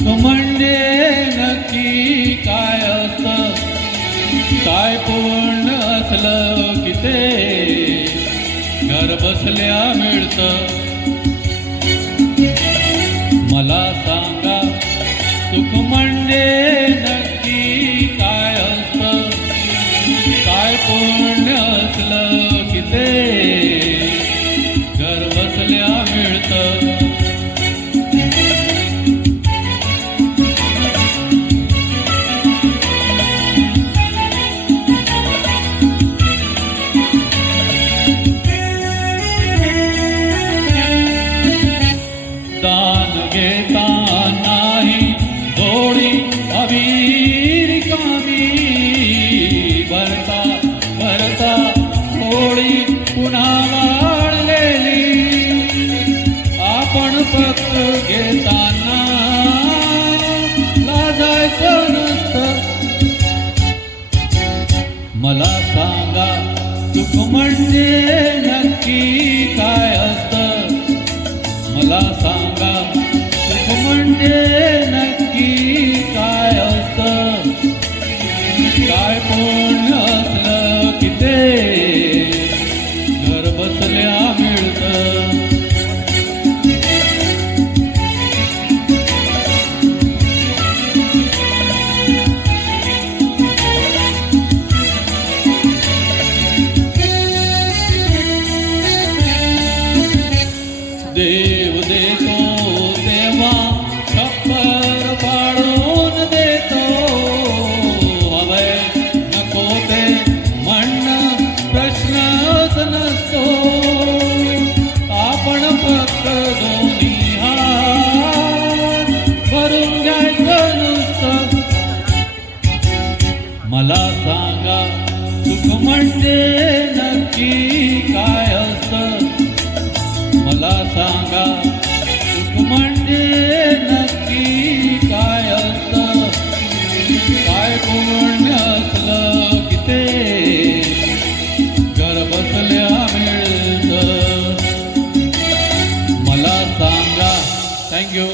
सुख म्हणजे नक्की काय असत? काय पूर्ण असलं की ते? घर बसल्या मिळत. मला सांगा सुख म्हणजे नक्की काय असत? काय पुण्य पुन्हा लाडलेली आपण फक्त घेताना लाजायचं नसतं. मला सांगा सुख म्हणजे नक्की काय असतं? मला सांगा सुख म्हणजे नक्की काय असतं? काय कोण असलं की ते सुख म्हणजे नक्की काय असत? मला सांगा सुख म्हणजे नक्की काय असत? काय कोण असलं की ते? घर बसल्या मिळत. मला सांगा. थँक्यू